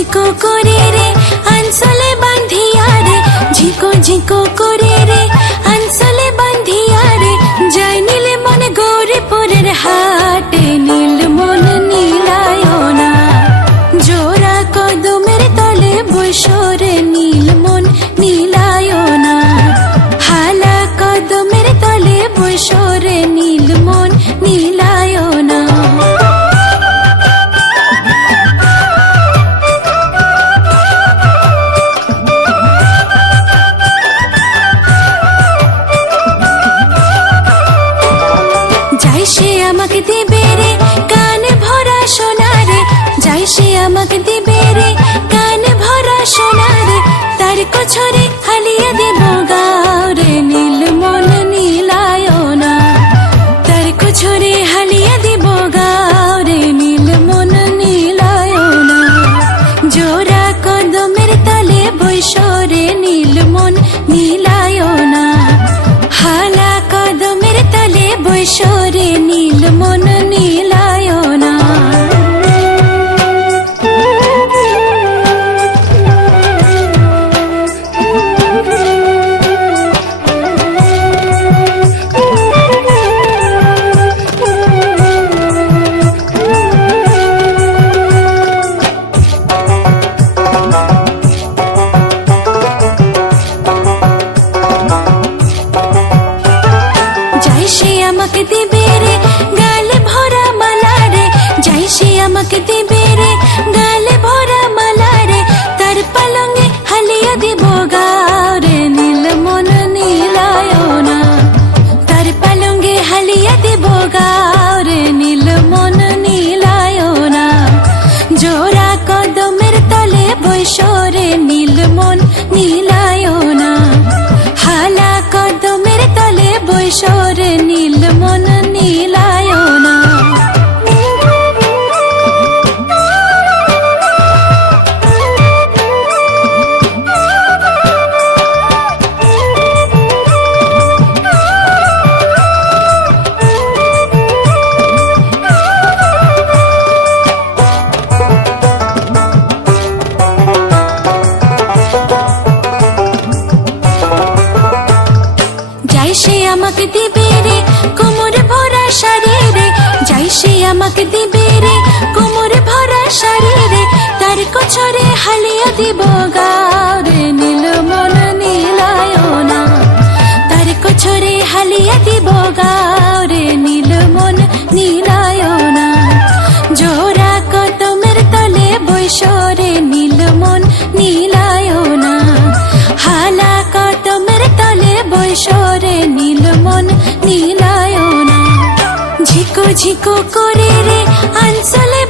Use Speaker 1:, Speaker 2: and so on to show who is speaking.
Speaker 1: ঝিকো করে রে, আনসলে বান্ধিয়া রে, ঝিকো ঝিকো করে রে, আনসলে বান্ধিয়া রে, যাই নীলে মনে গৌরীপুরের হাটে, নীল মন নীলায়না। জোড়া কদমের তলে বৈশরে নীল মন নীলায়না। হালা কদমের তলে বৈশরে নীল মন নীলায়না। আমাকে দিবে রে, কান ভরা সোনারে, যাই সে আমাকে দিবে রে, কান ভরা সোনারে, তার কছরে হালিয়া দেব গাও রে নীল মন নীলায়না, তার আমাকে দিবে রে, গালে ভরা মালা রে। যাই সে আমাকে দিবে রে, গালে ভরা মালা রে। তার পালঙ্গে হালিয়া দিব গাও আমাকে দিবে রে কোমর ভরা শাড়ি তার কছরে হালিয়া দিব গাও ঝিকো ঝিকো করে রে আনসলে